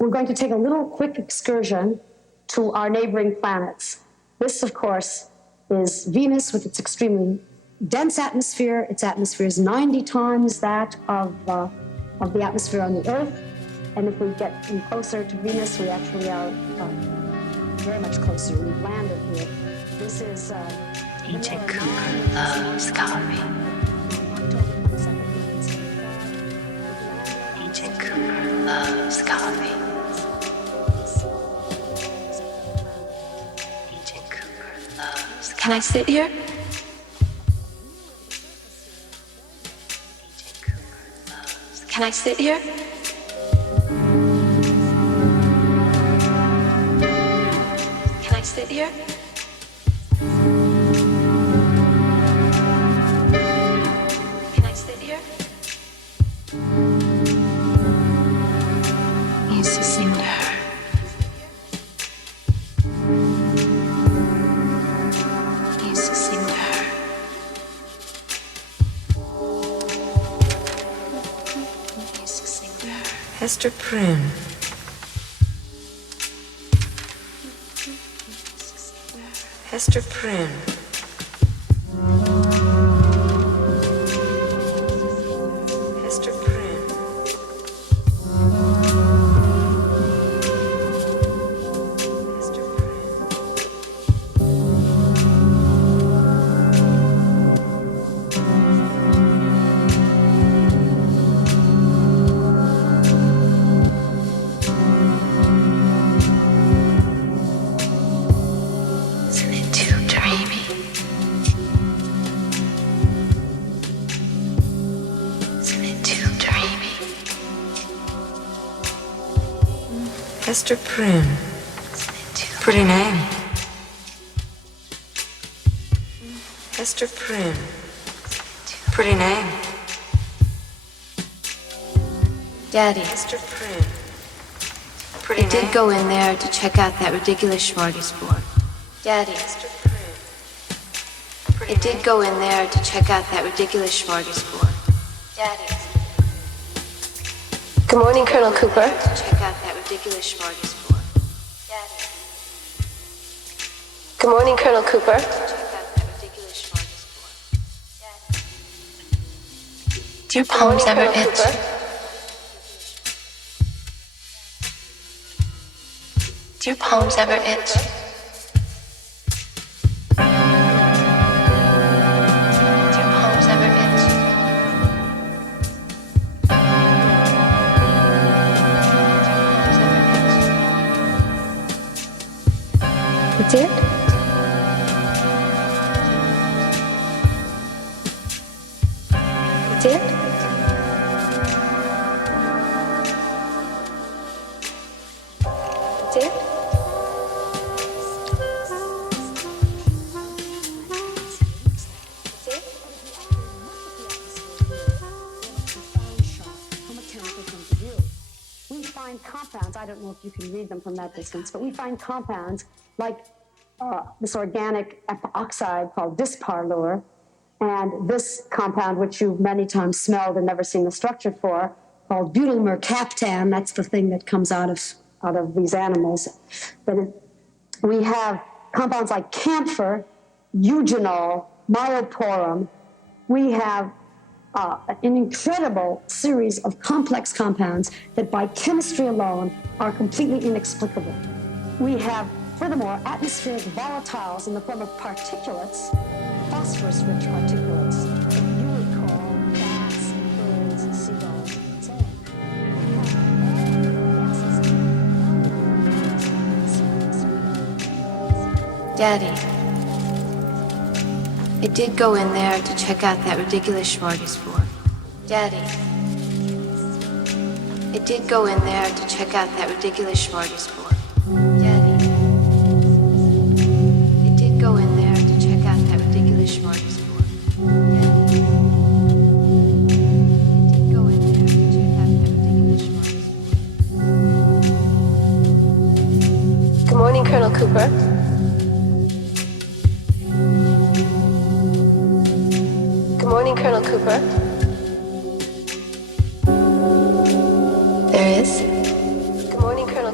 we're going to take a little quick excursion to our neighboring planets. This, of course, is Venus with its extremely dense atmosphere. Its atmosphere is 90 times that of the atmosphere on the Earth. And if we get in closer to Venus, we actually are very much closer. We've landed here. This is DJ Cooper loves coffee. DJ Cooper loves coffee. DJ Cooper loves. Can I sit here? DJ Cooper loves. Can I sit here? Can I sit here? Can I sit here? He used to sing to her. He used to sing to her. He used to sing to her. Hester Prynne. Hester Prynne. Hester Prynne. Hester Isn't it too dreamy? Isn't it too dreamy? Hester Prynne. Pretty name. Hester Prynne. Pretty name. Daddy. Hester Prynne. Pretty name. I did go in there to check out that ridiculous smorgasbord. Daddy. Hester Prynne. It did go in there to check out that ridiculous smorgasbord. Daddy. Good morning, Colonel Cooper. To check out that ridiculous smorgasbord. Daddy. Good morning, Colonel Cooper. To check out that ridiculous smorgasbord. Daddy. Do your palms ever itch? Do your palms ever itch? It did? It did? It did? We find compounds, I don't know if you can read them from that distance, but we find compounds like this organic oxide called disparlure, and this compound, which you've many times smelled and never seen the structure for, called butylmercaptan. That's the thing that comes out of these animals. We have compounds like camphor, eugenol, myoporum. We have an incredible series of complex compounds that by chemistry alone are completely inexplicable. We have, furthermore, atmospheric volatiles in the form of particulates, phosphorus-rich particulates, that you would call bats, birds, seagulls, and so on. Daddy. It did go in there to check out that ridiculous smorgasbord. Daddy. It did go in there to check out that ridiculous smorgasbord. Daddy. It did go in there to check out that ridiculous smorgasbord. Daddy. It did go in there to check out that ridiculous smorgasbord. Good morning, Colonel Cooper. Good morning, Colonel Cooper. There is. Good morning, Colonel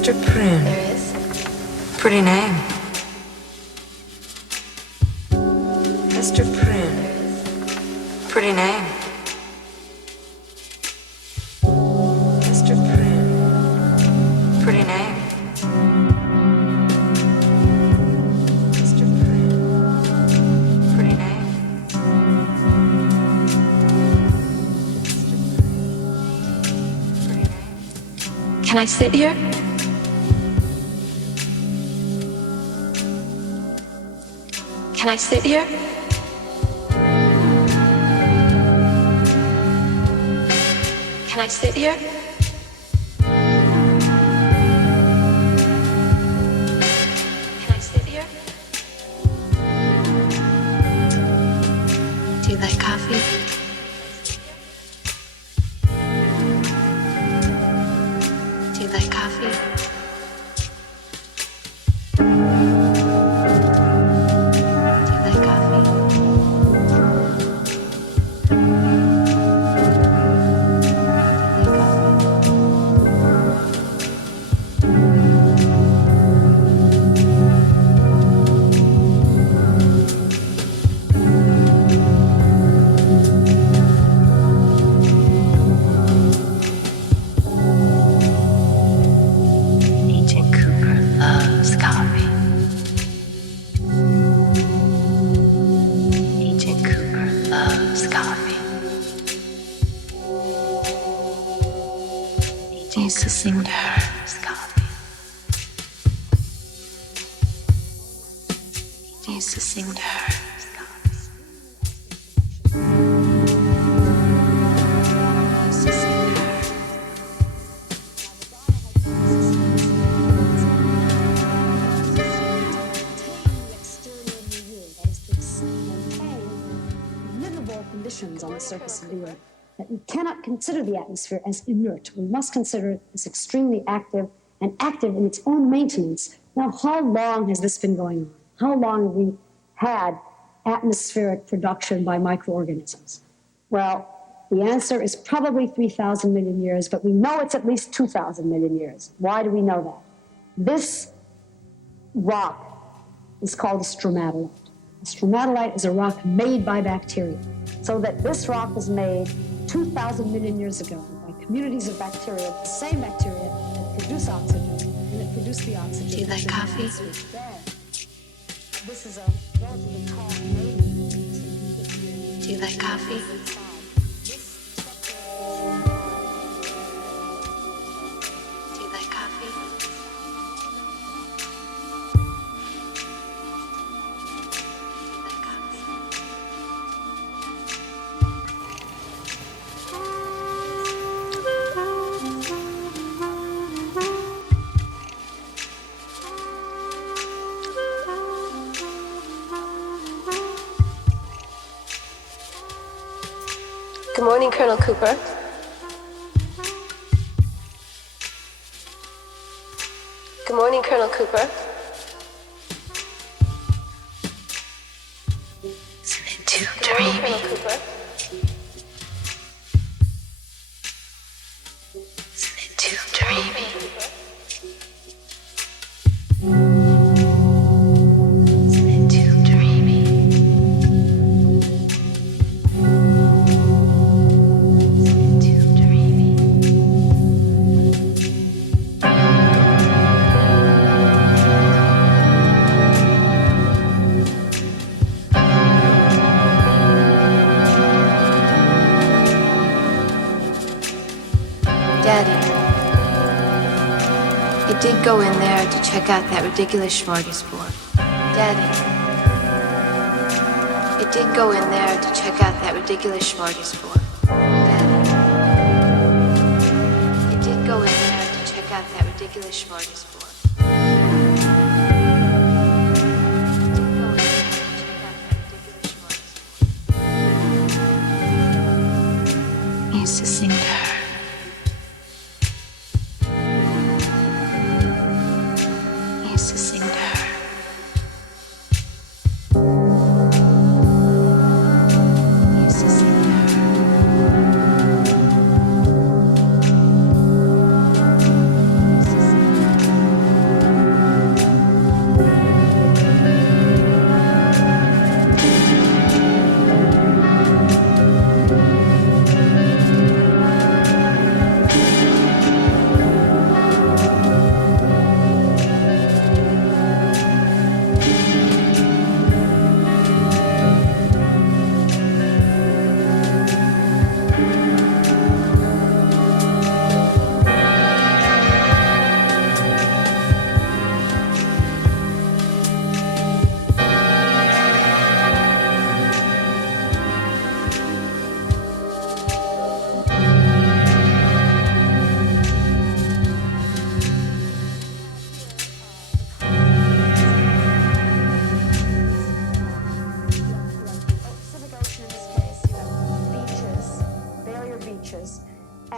Mr. Prune. There is. Pretty name. Mr. Prune. Pretty name. Mr. Prune. Pretty name. Mr. Prune. Pretty name. Mr. Prune. Pretty name. Can I sit here? Can I sit here? Can I sit here? Can I sit here? Do you like coffee? Do you like coffee? Do you like coffee? Agent Cooper loves coffee. Agent Cooper loves coffee. He used to sing to her. Coffee. He used to sing to her. Coffee. He used to sing to her. Livable conditions on the surface of the Earth. That we cannot consider the atmosphere as inert. We must consider it as extremely active and active in its own maintenance. Now, how long has this been going on? How long have we had atmospheric production by microorganisms? Well, the answer is probably 3,000 million years, but we know it's at least 2,000 million years. Why do we know that? This rock is called a stromatolite. A stromatolite is a rock made by bacteria. So that this rock was made 2,000 million years ago by communities of bacteria, the same bacteria that produce oxygen, and that produce the oxygen. Do you like coffee? This is a relatively tall Do you like coffee? Do you like coffee? Do you like coffee? Good morning, Colonel Cooper. Good morning, Colonel Cooper. Isn't it too dreamy? Colonel Cooper. Isn't it too dreamy? Isn't it too dreamy? Too dreamy. Daddy, I did go in there to check out that ridiculous smorgasbord. Daddy, I did go in there to check out that ridiculous smorgasbord. Daddy, I did go in there to check out that ridiculous smorgasbord. He used to sing to her. He used to sing to her. He used to sing to her. He used to sing to her.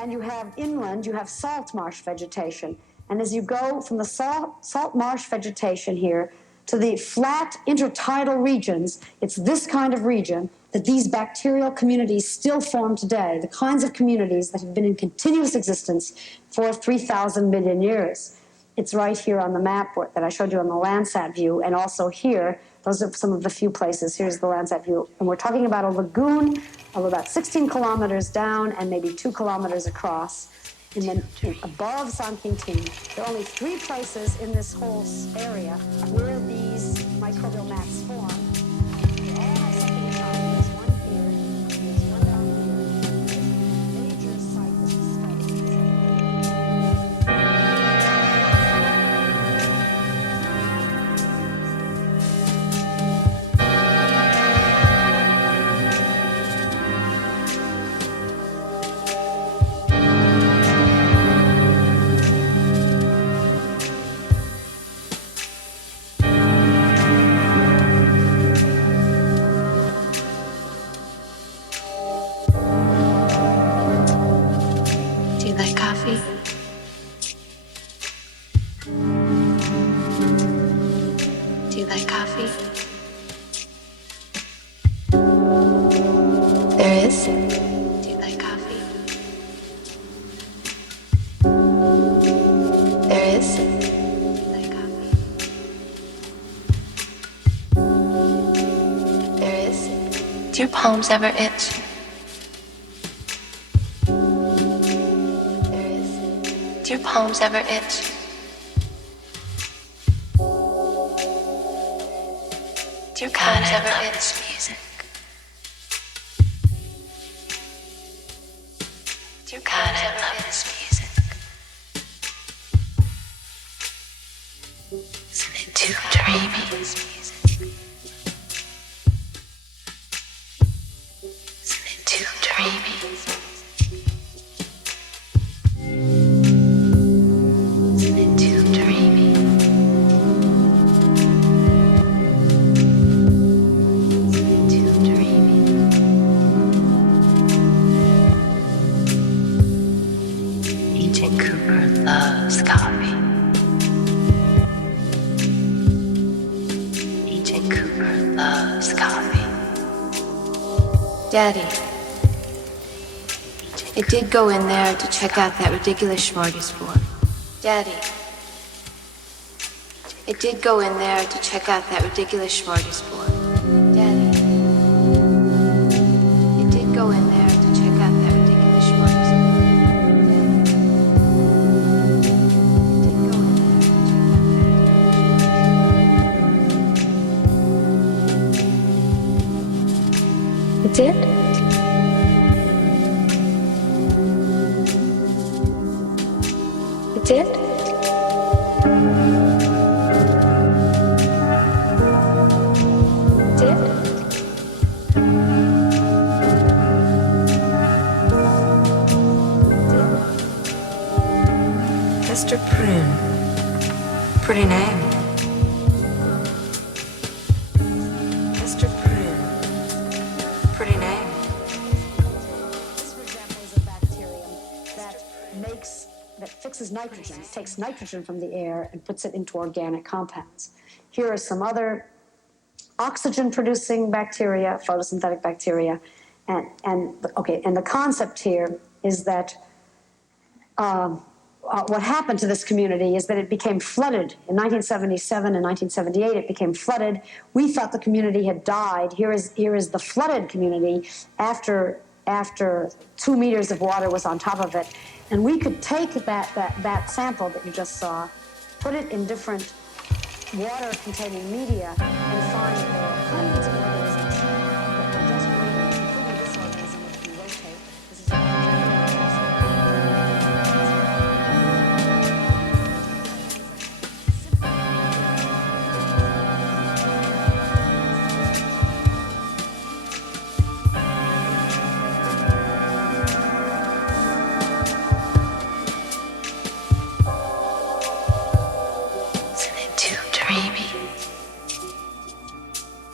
And you have inland, you have salt marsh vegetation. And as you go from the salt marsh vegetation here to the flat intertidal regions, it's this kind of region that these bacterial communities still form today, the kinds of communities that have been in continuous existence for 3,000 million years. It's right here on the map that I showed you on the Landsat view, and also here. Those are some of the few places. Here's the Landsat view. And we're talking about a lagoon of about 16 kilometers down and maybe 2 kilometers across. Above San Quintin, there are only 3 places in this whole area where these microbial mats form. They all have something in common. There's one here, there's one down here. There's a major site this is Do you like coffee? Do you like coffee? There is? Do you like coffee? There is? Do you like coffee? There is? Do your palms ever itch? There is? Do your palms ever itch? Do your palms ever itch? Music. Do your palms ever itch? Music. Isn't it too dreamy? Isn't it too dreamy? Isn't it too dreamy? Isn't it too dreamy? Agent Cooper loves coffee. Agent Cooper loves coffee. Daddy, I did go in there to check out that ridiculous smorgasbord. Daddy, I did go in there to check out that ridiculous smorgasbord. Daddy, I did go in there to check out that ridiculous smorgasbord. It did? It did? It did? Mr. Prune. Pretty name. Mr. Prune. Pretty name. This, for example, is a bacterium that fixes nitrogen. It takes nitrogen from the air and puts it into organic compounds. Here are some other oxygen-producing bacteria, photosynthetic bacteria, and the concept here is that what happened to this community is that it became flooded in 1977 and 1978. It became flooded. We thought the community had died. Here is the flooded community after 2 meters of water was on top of it, and we could take that sample that you just saw, put it in different water-containing media, and find hundreds of organisms that were just breathing, including this organism that can rotate. This is Isn't it too dreamy?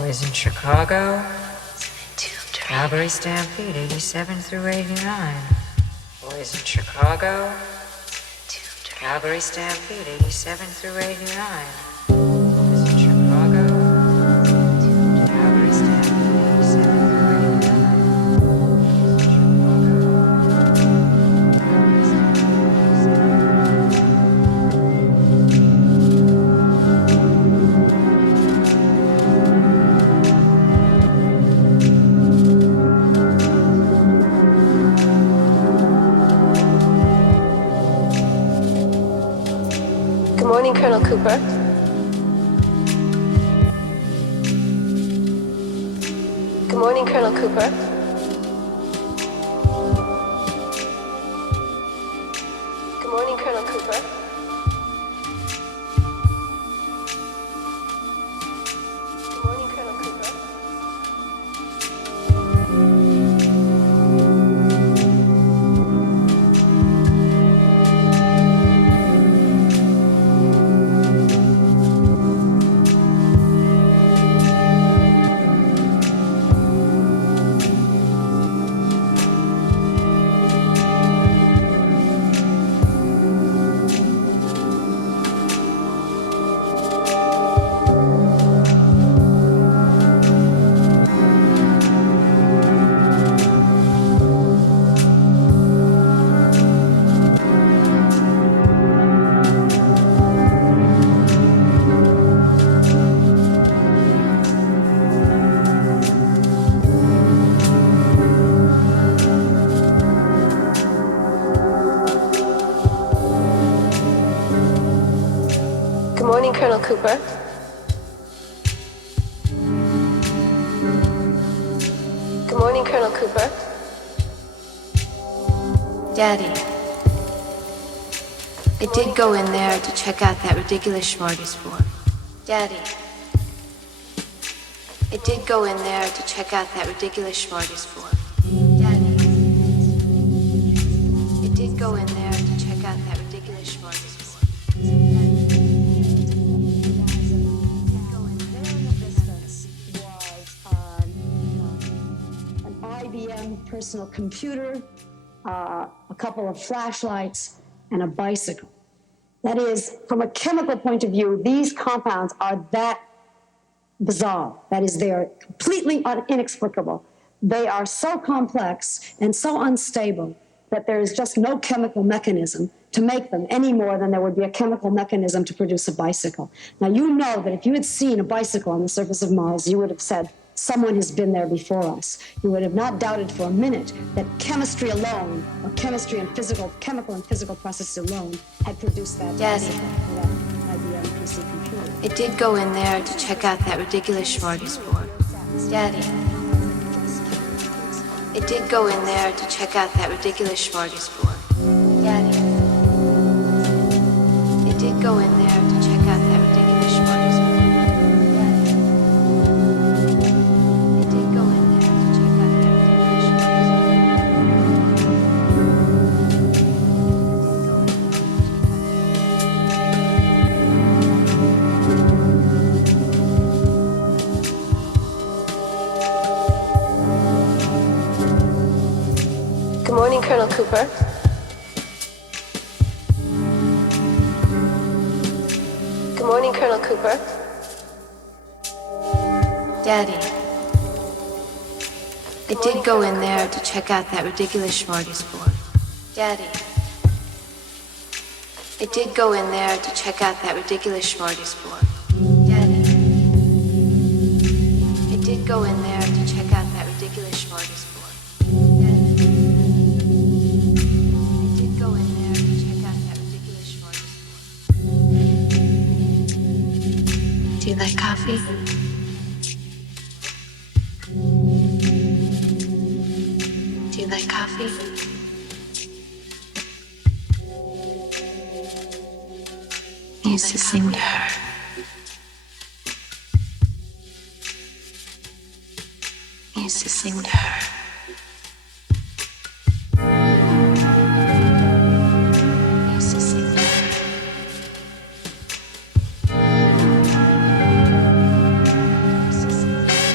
Boys in Chicago. Calgary Stampede, 87 through 89. Boys in Chicago. Calgary Stampede, 87 through 89. Boys in Chicago. Calgary Stampede, 87 through 89. Good morning, Colonel Cooper. Good morning, Colonel Cooper. Good morning, Colonel Cooper. Good morning, Colonel Cooper. Good morning, Colonel Cooper. Good morning, Colonel Cooper. Daddy, I did go in there to check out that ridiculous smorgasbord. Daddy, I did go in there to check out that ridiculous smorgasbord. Daddy, I did go in there to check out that ridiculous smorgasbord. IBM personal computer, a couple of flashlights, and a bicycle. That is, from a chemical point of view, these compounds are that bizarre. That is, they're completely inexplicable. They are so complex and so unstable that there is just no chemical mechanism to make them any more than there would be a chemical mechanism to produce a bicycle. Now, you know that if you had seen a bicycle on the surface of Mars, you would have said, someone has been there before us. You would have not doubted for a minute that chemistry alone, or chemistry and chemical and physical processes alone, had produced that bicycle for that IBM PC computer. It did go in there to check out that ridiculous smorgasbord. Daddy, it did go in there to check out that ridiculous smorgasbord. Daddy, it did go in there to check out that ridiculous smorgasbord. Good morning, Colonel Cooper. Good morning, Colonel Cooper. Daddy, I did go in there to check out that ridiculous smorgasbord. Daddy, I did go in there to check out that ridiculous smorgasbord. Daddy, I did go in there to check out that ridiculous smorgasbord. Do you like coffee? Do you like coffee? He used to sing to her. He used to sing to her.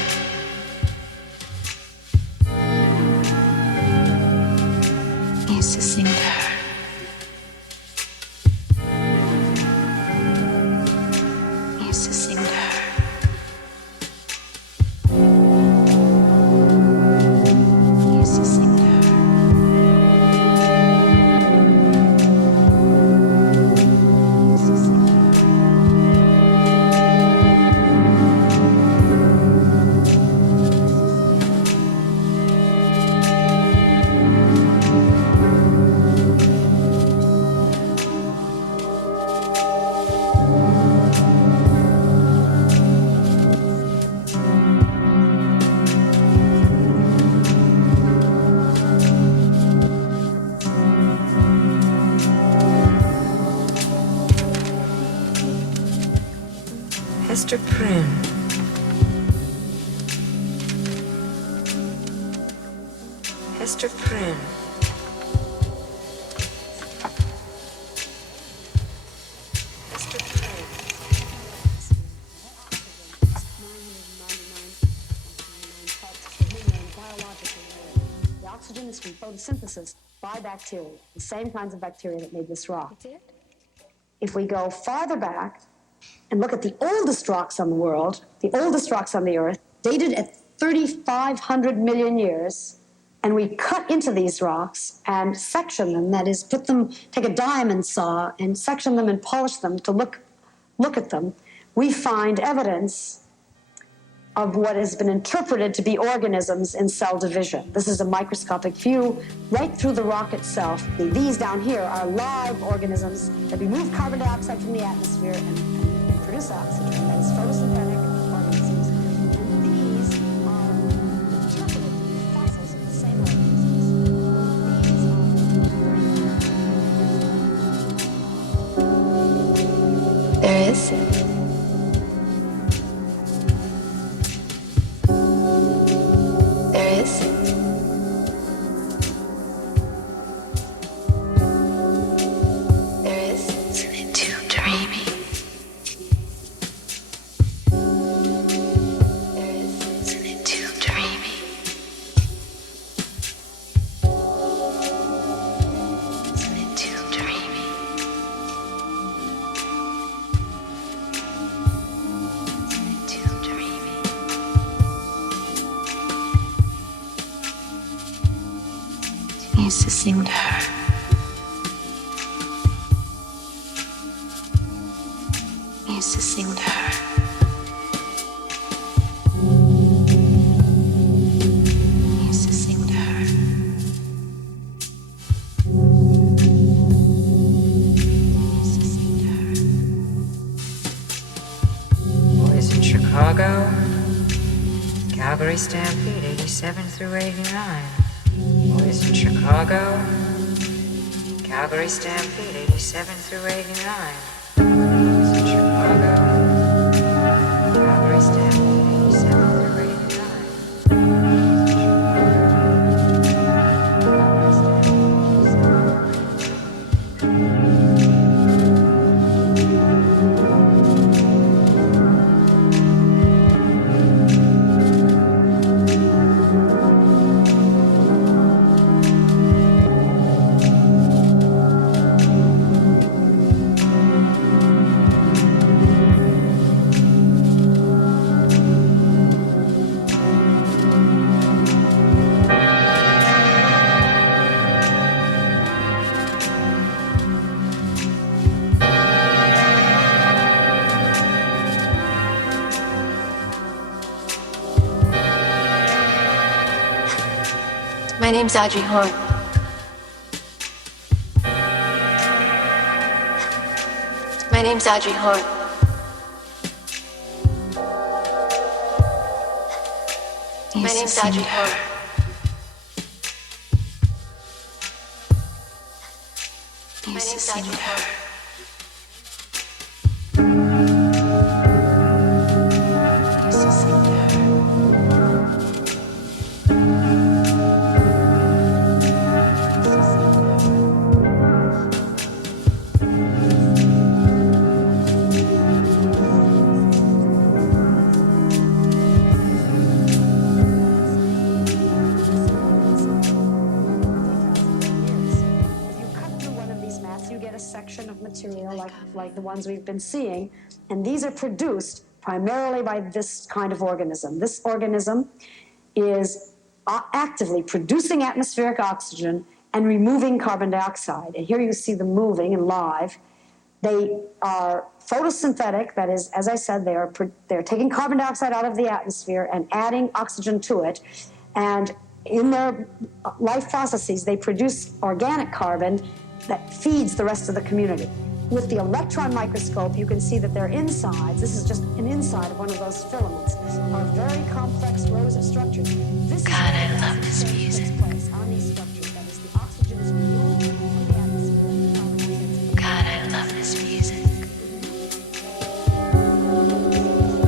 Mr. Prune. Mr. Prune. Mr. Prune. The oxygen is from photosynthesis by bacteria, the same kinds of bacteria that made this rock. If we go farther back and look at the oldest rocks on the world, the oldest rocks on the earth, dated at 3,500 million years, and we cut into these rocks and section them, that is, take a diamond saw and section them and polish them to look at them, we find evidence of what has been interpreted to be organisms in cell division. This is a microscopic view right through the rock itself. These down here are live organisms that remove carbon dioxide from the atmosphere and produce oxygen. That is photosynthetic organisms. And these are interpreted to be fossils of the same organisms. There is. There is. There is. Isn't it too dreamy? There is. Isn't it too dreamy? Isn't it too dreamy? Isn't it too dreamy? He used to sing to her. He used to sing to her. He used to sing to her. He used to sing to her. Boys in Chicago. Calgary Stampede, 87 through 89. Boys in Chicago. Calgary Stampede, 87 through 89. Boys in Chicago. Calgary Stampede, 87 through 89. My name's Audrey Horn. My name's Audrey Horn. My name's Audrey Horn. My name's Audrey Horn. Like the ones we've been seeing, and these are produced primarily by this kind of organism. This organism is actively producing atmospheric oxygen and removing carbon dioxide. And here you see them moving and live. They are photosynthetic, that is, as I said, they're taking carbon dioxide out of the atmosphere and adding oxygen to it. And in their life processes, they produce organic carbon that feeds the rest of the community. With the electron microscope, you can see that their insides, this is just an inside of one of those filaments, are very complex rows of structures. This God, I love this music. Place on these structures. That is, the oxygen is removed from the atmosphere. God, I love this music.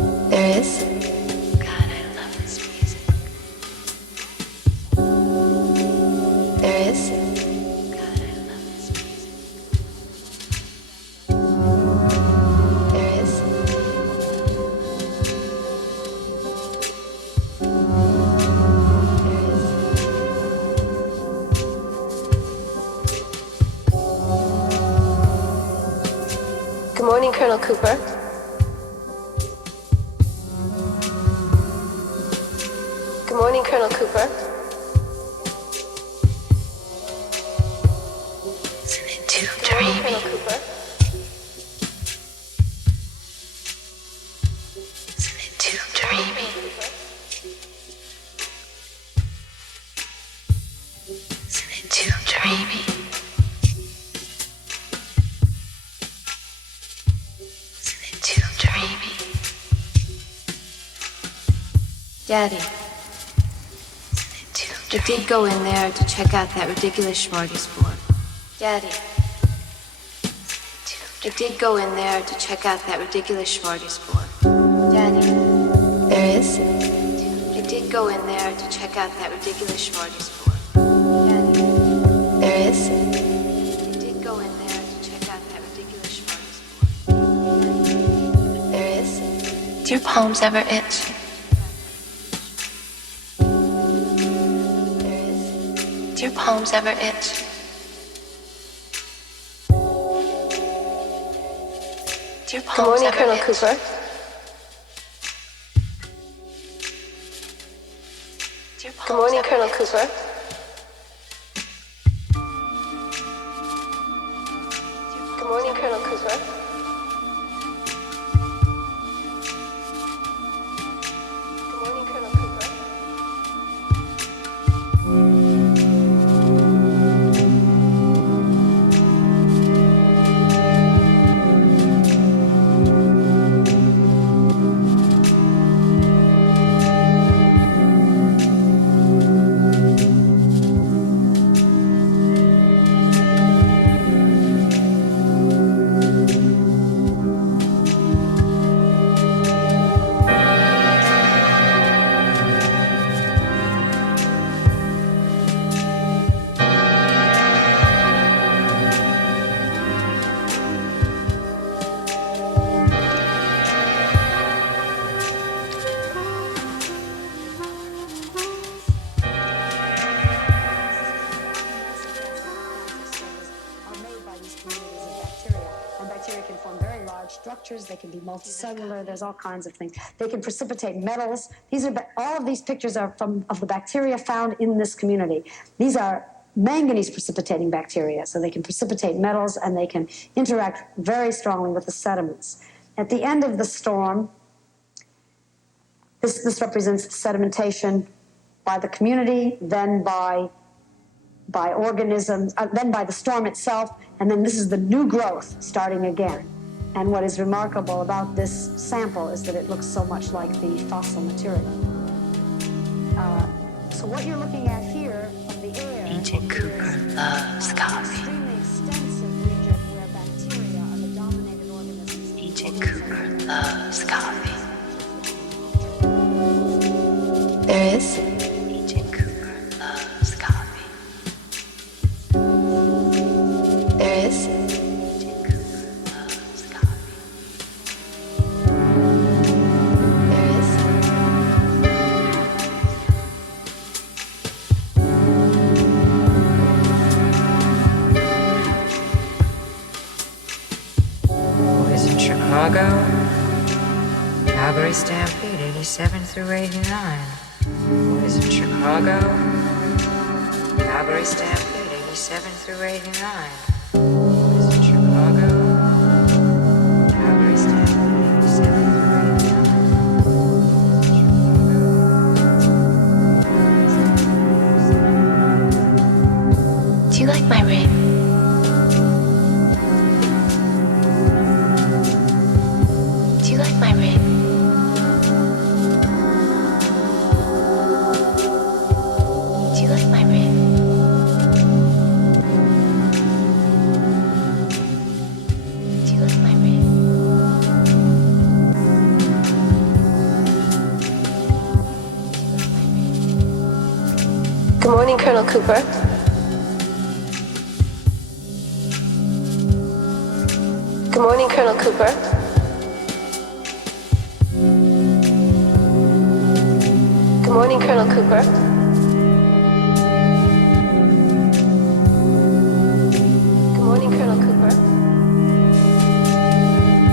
Good morning, Colonel Cooper. Good morning, Colonel Cooper. Listening to Dreamy. Colonel Cooper. Listening to Dreamy. Listening to Dreamy. Listening to Dreamy. Daddy. I did go in there to check out that ridiculous smorgasbord. Daddy. I did go in there to check out that ridiculous smorgasbord. Daddy. There is? I did go in there to check out that ridiculous smorgasbord. Daddy. There is? I did go in there to check out that ridiculous smorgasbord. There is? Do your palms ever itch? Do your palms ever itch? Do your palms ever Colonel itch? Cooper. Good morning, Colonel Cooper. Good morning, Colonel Cooper. Good morning, Colonel Cooper. They can be multicellular. There's all kinds of things. They can precipitate metals. These are all of these pictures are of the bacteria found in this community. These are manganese precipitating bacteria, so they can precipitate metals and they can interact very strongly with the sediments. At the end of the storm, this represents sedimentation by the community, then by organisms, then by the storm itself, and then this is the new growth starting again. And what is remarkable about this sample is that it looks so much like the fossil material. So what you're looking at here from the air Agent Cooper loves coffee. Extremely extensive region where bacteria are the dominated organisms. Agent Cooper loves coffee. There is? Agent Cooper loves coffee. There is? Chicago, Calgary Stampede, 87 through 89. Boys in Chicago, Calgary Stampede, 87 through 89. Boys in Chicago, Calgary Stampede, 87 through 89. Do you like my ring? Do you like my ring? Do you like my ring? Do you like my ring? Good morning, Colonel Cooper. Good morning, Colonel Cooper. Good morning, Colonel Cooper. Good morning, Colonel Cooper.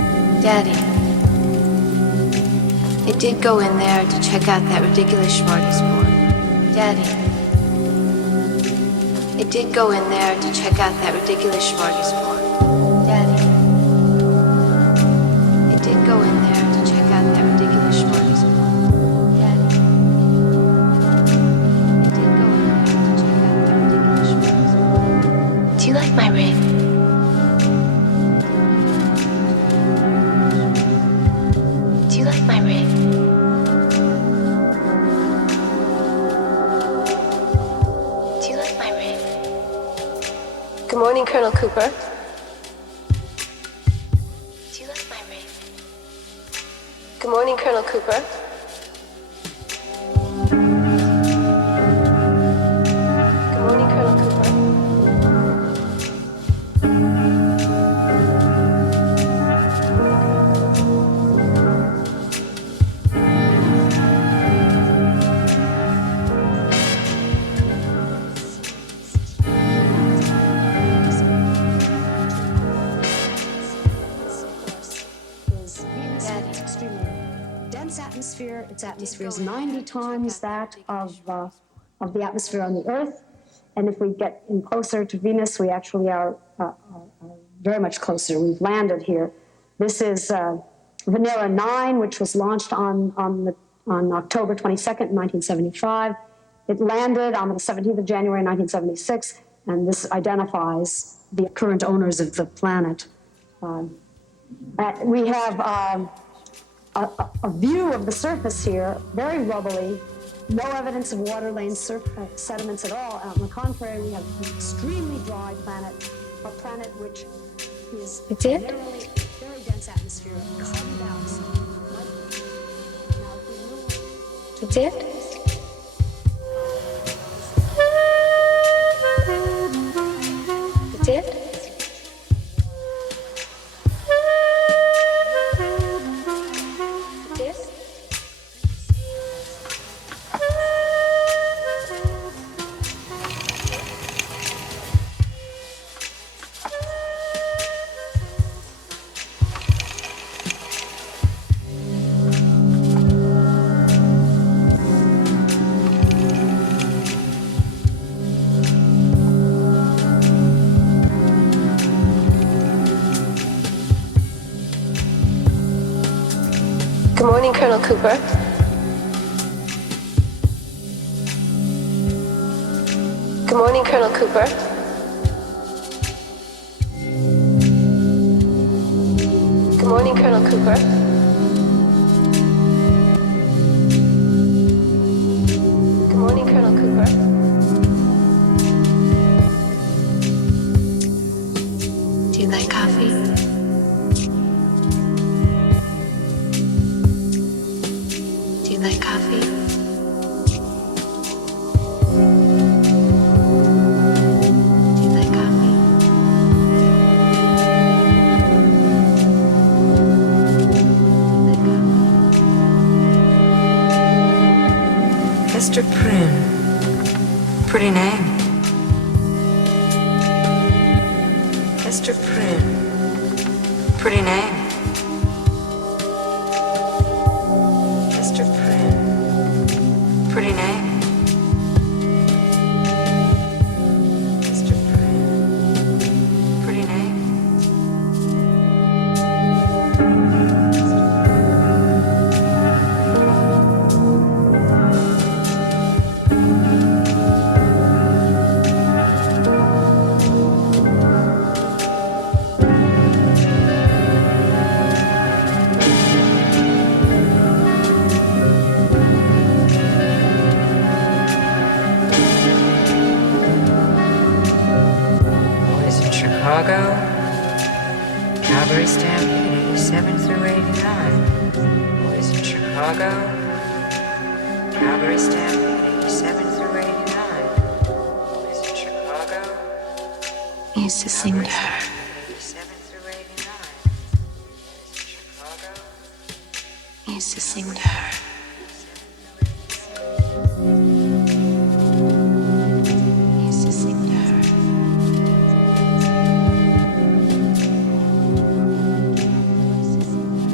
Daddy, they did go in there to check out that ridiculous smorgasbord. Daddy, they did go in there to check out that ridiculous smorgasbord. Daddy, they did go in there to check out that ridiculous smorgasbord. Daddy, they did go in there to check out that ridiculous smorgasbord. Do you like my ring? Do you like my ring? Do you like my ring? Good morning, Colonel Cooper. Do you like my ring? Good morning, Colonel Cooper. Good morning, Colonel Cooper. Is Venus has an extremely dense atmosphere. Its atmosphere is 90 times that of the atmosphere on the Earth. And if we get in closer to Venus, we actually are very much closer. We've landed here. This is Venera 9, which was launched on October 22nd, 1975. It landed on the 17th of January, 1976, and this identifies the current owners of the planet. We have a view of the surface here, very rubbly, no evidence of water-laden sediments at all. On the contrary, we have an extremely dry planet, a planet which is literally very dense atmosphere, carbon dioxide. It's it? It's it? This? Good morning, Colonel Cooper. Good morning, Colonel Cooper. Good morning, Colonel Cooper. Good morning, Colonel Cooper. Do you like coffee? Do you like coffee? Do you like coffee? Mr. Prune. Pretty name. Mr. Prune. Pretty name. Mr. Prune. Pretty name. Mr. Prune. Pretty name. Boys in Chicago. Calgary Stampede 87 through 89. Boys in Chicago. Calgary Stampede 87 through 89. Boys in Chicago. He used to sing to her. 87 through 89. Boys in Chicago. He used to sing to her. He used to sing to her.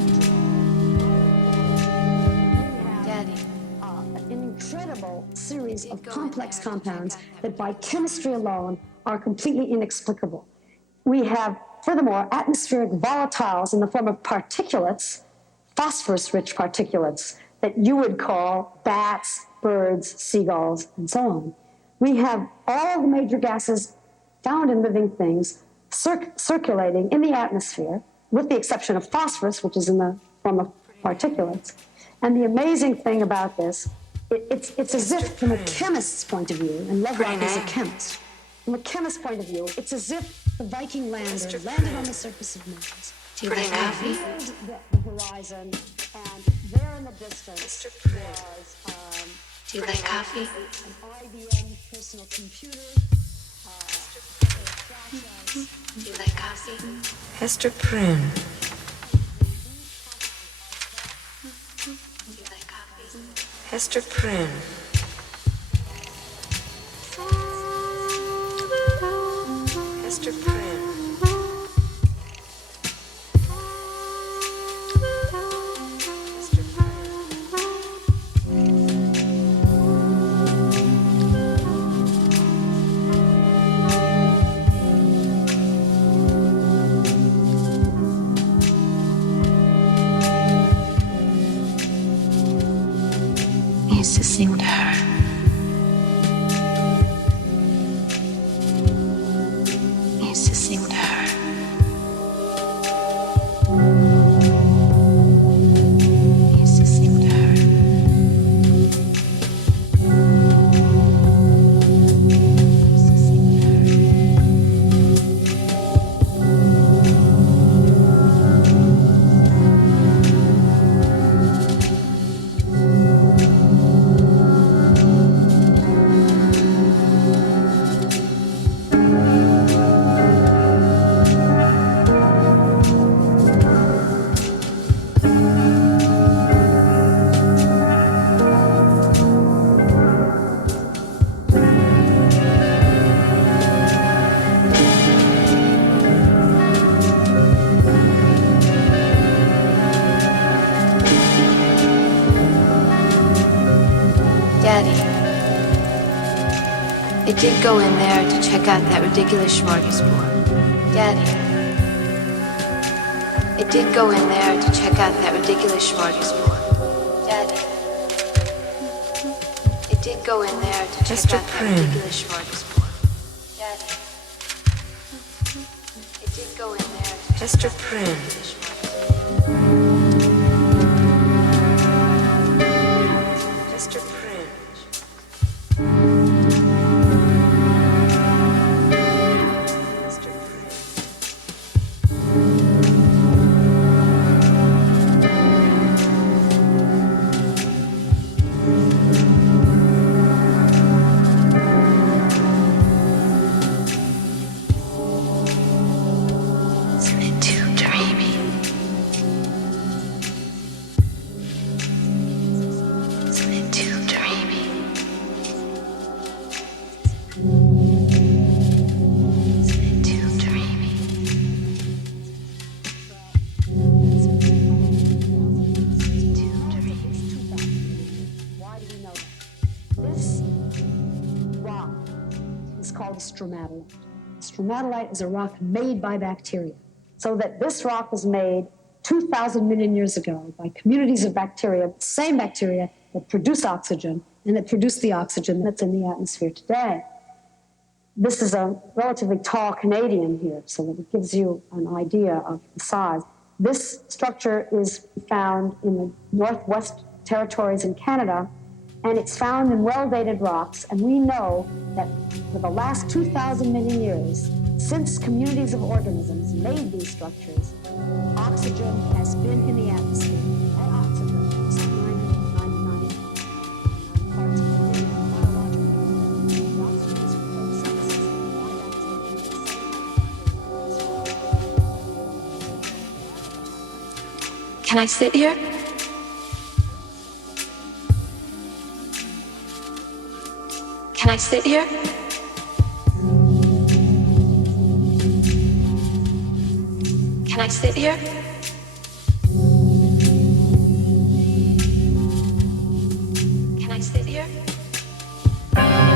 complex compounds that by chemistry alone are completely inexplicable. We have, furthermore, atmospheric volatiles in the form of particulates, phosphorus-rich particulates, that you would call bats, birds, seagulls, and so on. We have all the major gases found in living things circulating in the atmosphere, with the exception of phosphorus, which is in the form of particulates. And the amazing thing about this, it's as if, from a chemist's point of view, and Lovelock is a chemist, from a chemist's point of view, it's as if the Viking lander landed on the surface of Mars. Do you like coffee? The horizon, and there in the distance was Do you like coffee? an IBM personal computer. Do you like coffee? Hester Prynne. Do you like coffee? Hester Prynne. Hester Prynne. Hester I used to sing to her. I used to sing to her. I used to sing to her. I used to sing to her. Daddy, I did go in there to check out that ridiculous smorgasbord. Daddy, I did go in there to check out that ridiculous smorgasbord. Daddy, I did go in there to check Hester out that Prynne. ridiculous smorgasbord. Daddy, I did go in there to check Hester out that Prynne. ridiculous smorgasbord. Hester Prynne. Hester Prynne. Isn't it too dreamy? Isn't it too dreamy? Isn't it too dreamy? Too dreamy. Why do we know that? This rock is called a stromatolite. Stromatolite is a rock made by bacteria. So that this rock was made 2,000 million years ago by communities of bacteria, the same bacteria that produce oxygen and that produce the oxygen that's in the atmosphere today. This is a relatively tall Canadian here, so that it gives you an idea of the size. This structure is found in the Northwest Territories in Canada, and it's found in well-dated rocks, and we know that for the last 2,000 million years, since communities of organisms made these structures, oxygen has been in the atmosphere. And oxygen is 999 parts per billion biological. The oxygen is from photosynthesis. Can I sit here? Can I sit here? Can I sit here? Can I sit here?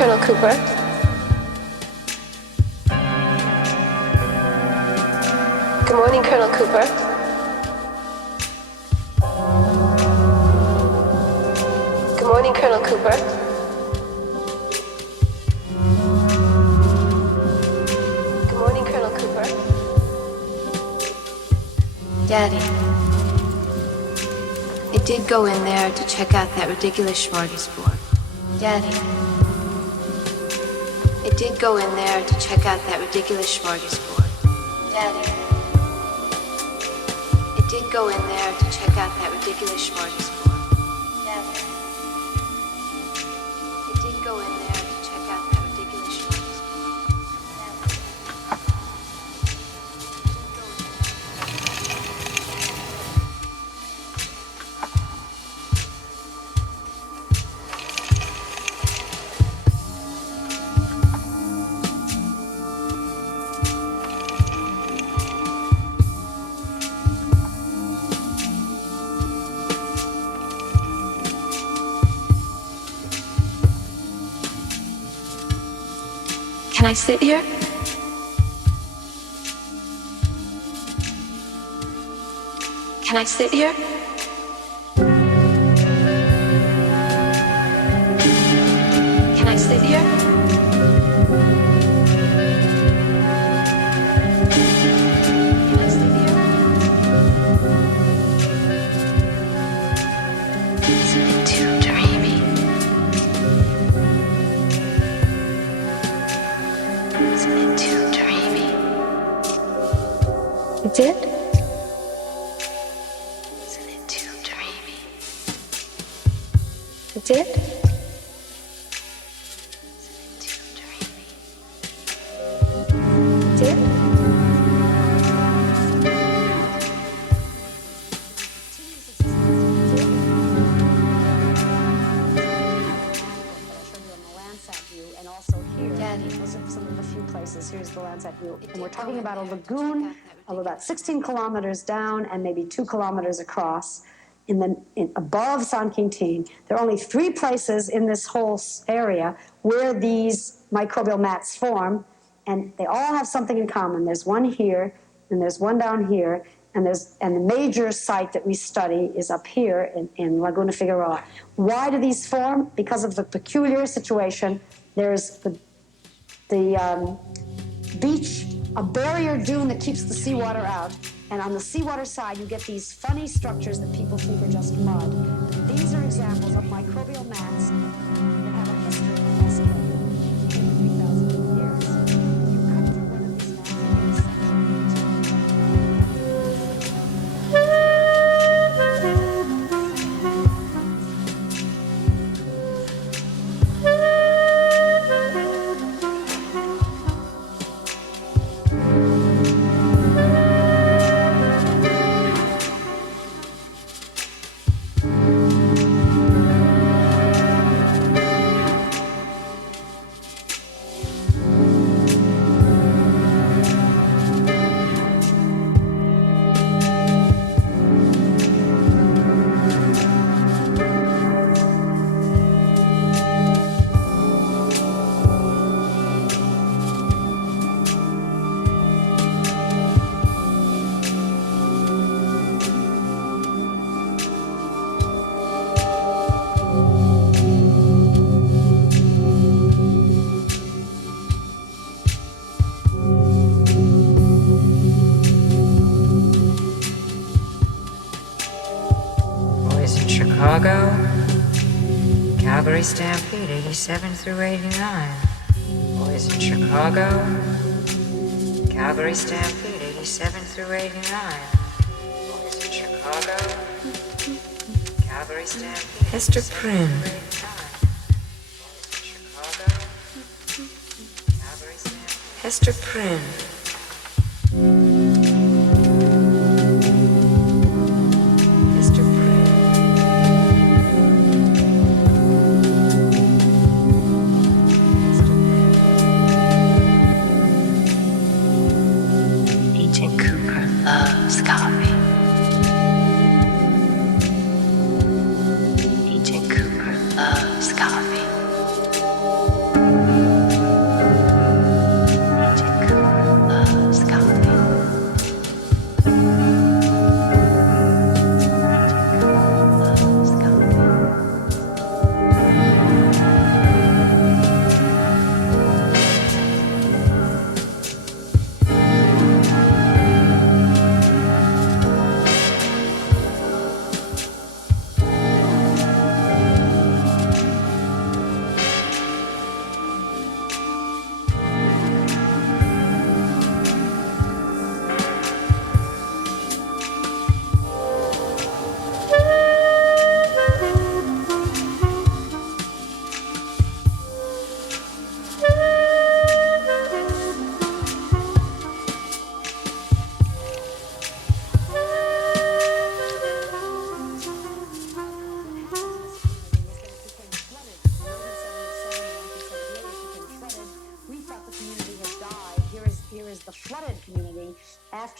Colonel Cooper. Good morning, Colonel Cooper. Good morning, Colonel Cooper. Good morning, Colonel Cooper. Daddy, I did go in there to check out that ridiculous smorgasbord. Daddy, I did go in there to check out that ridiculous smorgasbord. Daddy, I did go in there to check out that ridiculous smorgasbord. Daddy, I did go in there to check out that ridiculous smorgasbord. Can I sit here? Can I sit here? Can I sit here? Can I sit here? Isn't it too dreamy? Isn't it too dreamy? It did? Isn't it too dreamy? It did? Isn't it too dreamy? It did? And also here, Daddy. those are some of the few places. Here's the Landsat view. And we're talking about a lagoon of about 16 kilometers down and maybe 2 kilometers across above San Quintin. There are only 3 places in this whole area where these microbial mats form, and they all have something in common. There's one here, and there's one down here, and the major site that we study is up here in Laguna Figueroa. Why do these form? Because of the peculiar situation. There's the beach, a barrier dune that keeps the seawater out. And on the seawater side, you get these funny structures that people think are just mud. These are examples of microbial mats that have a history in Mexico for 3,000 years. If you cut through one of these mats, you get a section. Chicago, Calgary Stampede, 87 through 89. Boys in Chicago, Calgary Stampede, 87 through 89. Boys in Chicago, Calgary Stampede. Hester Prynne. Hester Prynne.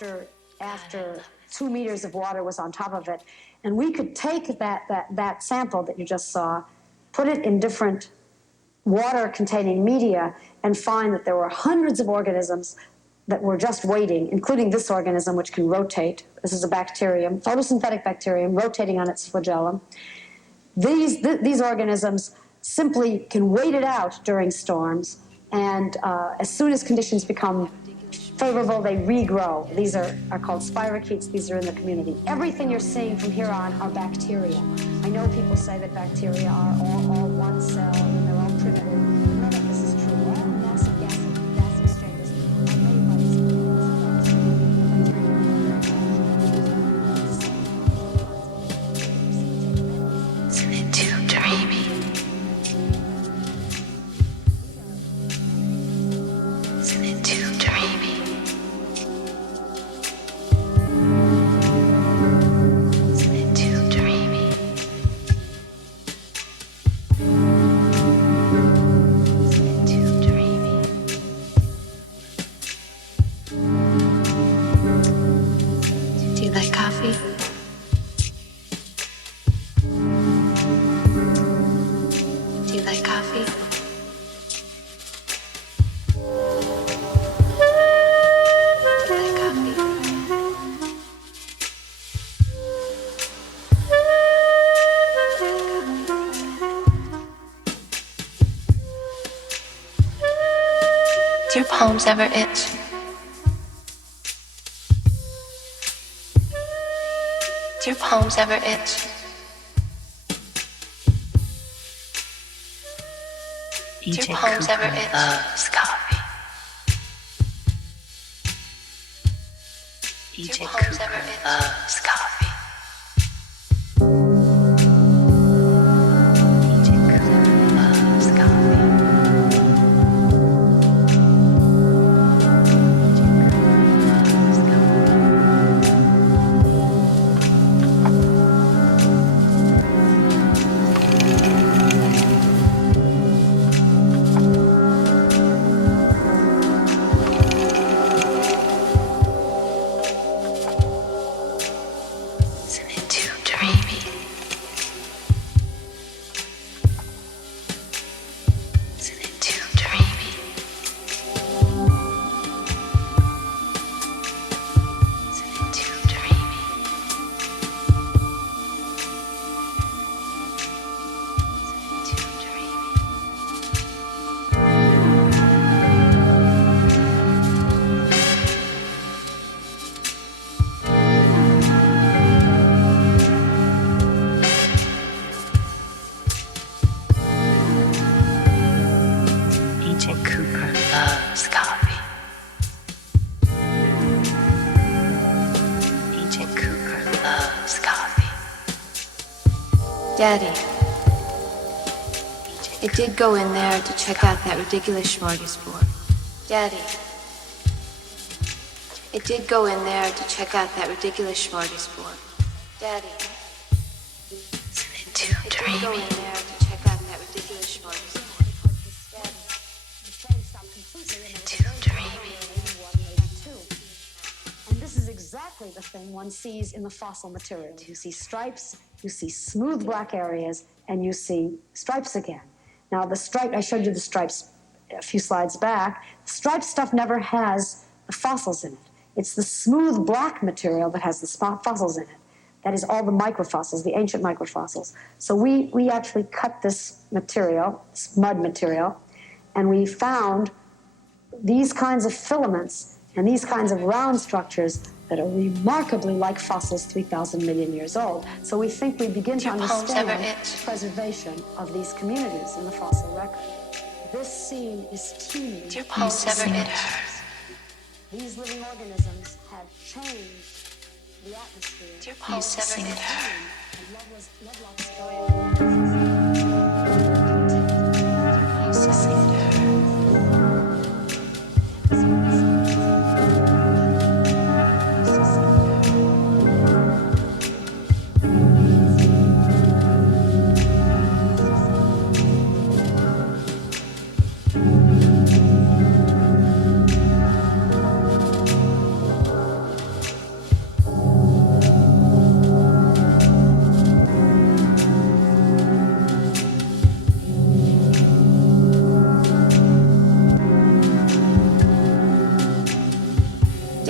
after 2 meters of water was on top of it. And we could take that sample that you just saw, put it in different water-containing media, and find that there were hundreds of organisms that were just waiting, including this organism, which can rotate. This is a bacterium, photosynthetic bacterium, rotating on its flagellum. These organisms simply can wait it out during storms, and as soon as conditions become favorable, they regrow. These are called spirochetes. These are in the community. Everything you're seeing from here on are bacteria. I know people say that bacteria are all one cell and they're all primitive. None of this is true. All massive gas exchanges are made by these Isn't it too dreamy? Isn't it too dreamy? Isn't it too dreamy? Isn't it too dreamy? Do you like coffee? Do you like coffee? Do you like coffee? Do your palms ever itch? Do your palms ever itch? Do your palms ever itch? Loves coffee. DJ Cooper loves coffee. DJ Cooper loves coffee. Isn't it too dreamy? Isn't it too dreamy? Isn't it too dreamy? Isn't it too dreamy? DJ Cooper loves coffee. DJ Cooper loves coffee. Daddy, I did go in there to check out that ridiculous smorgasbord. Daddy, I did go in there to check out that ridiculous smorgasbord. Daddy, isn't it too dreamy? I did go in there to check out that ridiculous smorgasbord. Too dreamy. And this is exactly the thing one sees in the fossil material. You see stripes, you see smooth black areas, and you see stripes again. Now the stripe, I showed you the stripes a few slides back. Striped stuff never has the fossils in it. It's the smooth black material that has the fossils in it. That is all the microfossils, the ancient microfossils. So we actually cut this material, this mud material, and we found these kinds of filaments and these kinds of round structures that are remarkably like fossils 3,000 million years old. So we think we begin to understand the preservation of these communities in the fossil record. This scene is teeming. Do your palms ever itch? These living organisms have changed the atmosphere. Do your palms ever itch? And love lost joy. Used to sing to her.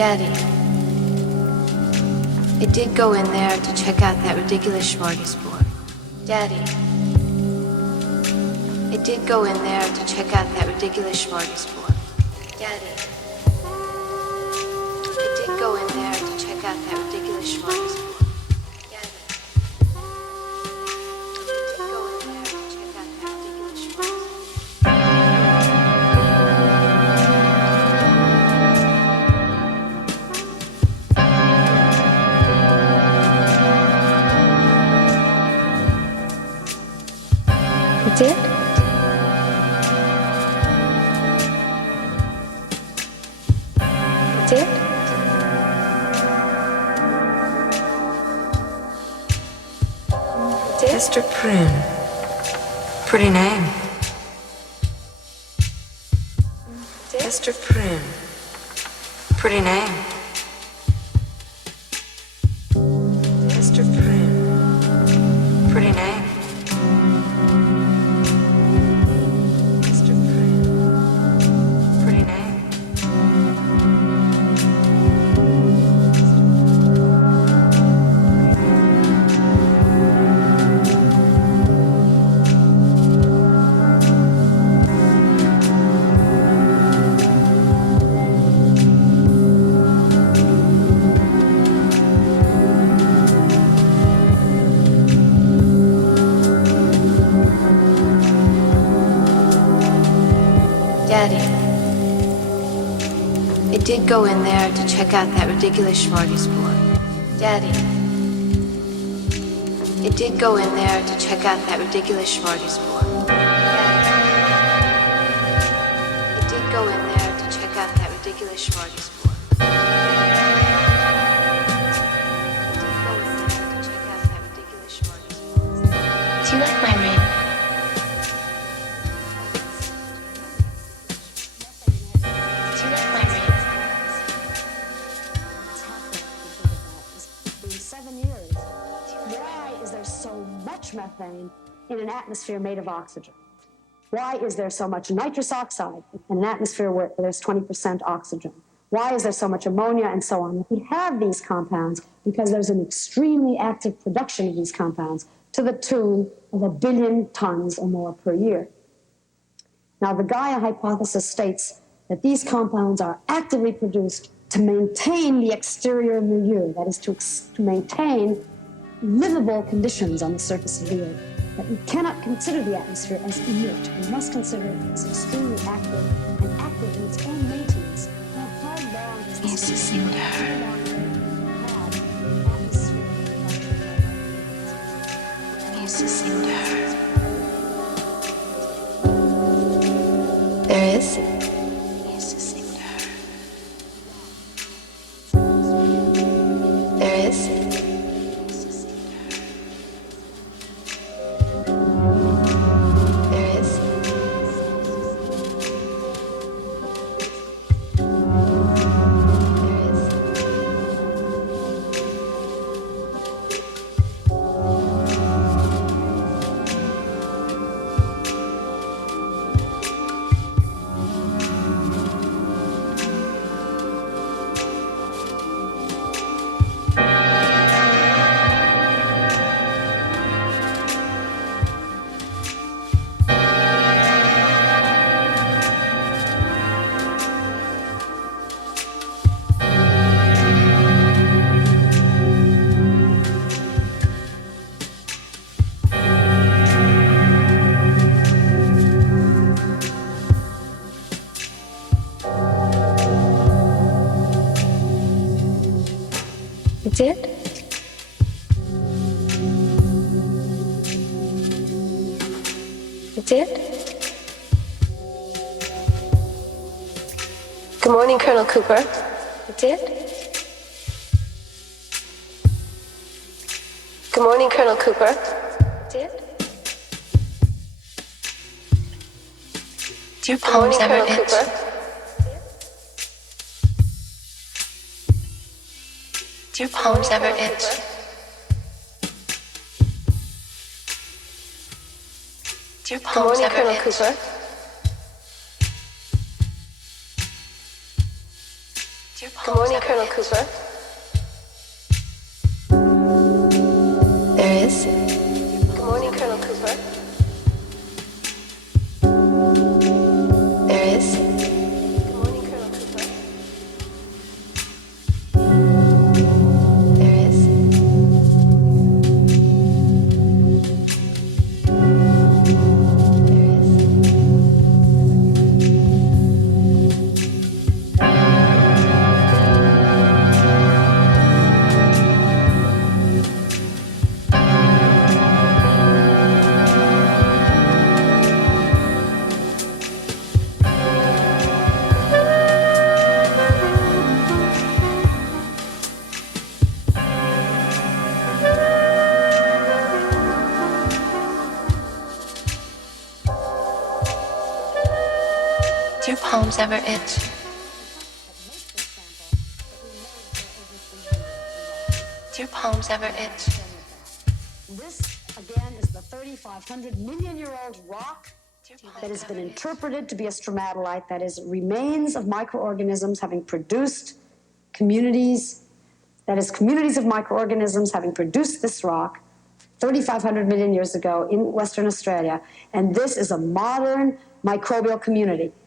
Daddy, I did go in there to check out that ridiculous smorgasbord. Daddy, I did go in there to check out that ridiculous smorgasbord. Daddy, I did go in there to check out that ridiculous smorgasbord. Daddy, I did go in there to check out that ridiculous smorgasbord. You did? You did? You did? Mr. Prune. Pretty name. Did? Mr. Prune. Pretty name. Mr. Prune. Pretty name. Mr. Prune. Pretty name. Daddy, I did go in there to check out that ridiculous smorgasbord. Daddy, I did go in there to check out that ridiculous smorgasbord. I did go in there to check out that ridiculous smorgasbord. I did go in there to check out that ridiculous smorgasbord. Do you like my ring? Do you like my ring? What's happened because of that is in 7 years, why is there so much methane in an atmosphere made of oxygen? Why is there so much nitrous oxide in an atmosphere where there's 20% oxygen? Why is there so much ammonia and so on? We have these compounds because there's an extremely active production of these compounds to the tune of 1 billion tons or more per year. Now, the Gaia hypothesis states that these compounds are actively produced to maintain the exterior milieu, that is, to maintain livable conditions on the surface of the Earth. That we cannot consider the atmosphere as inert. We must consider it as extremely active and active in its own maintenance. Now, how long does He used to sing to her. He used to sing to her. There is? He used to sing to her. There is? He used to sing to her. There is? You did? You did? Good morning, Colonel Cooper. You did? Good morning, Colonel Cooper. You did? Do your Good morning, palms ever Colonel itch? Cooper. Do your palms ever itch? Do your Good palms morning, ever Colonel itch? Cooper. Do your Good morning, Colonel Cooper. There is. Good morning, Colonel Cooper. There is. Good morning, Colonel Cooper. There is. Do your palms ever itch? Do your palms ever itch? This, again, is the 3,500 million-year-old rock that has been interpreted to be a stromatolite, that is, remains of microorganisms having produced communities, that is, communities of microorganisms having produced this rock 3,500 million years ago in Western Australia. And this is a modern microbial community.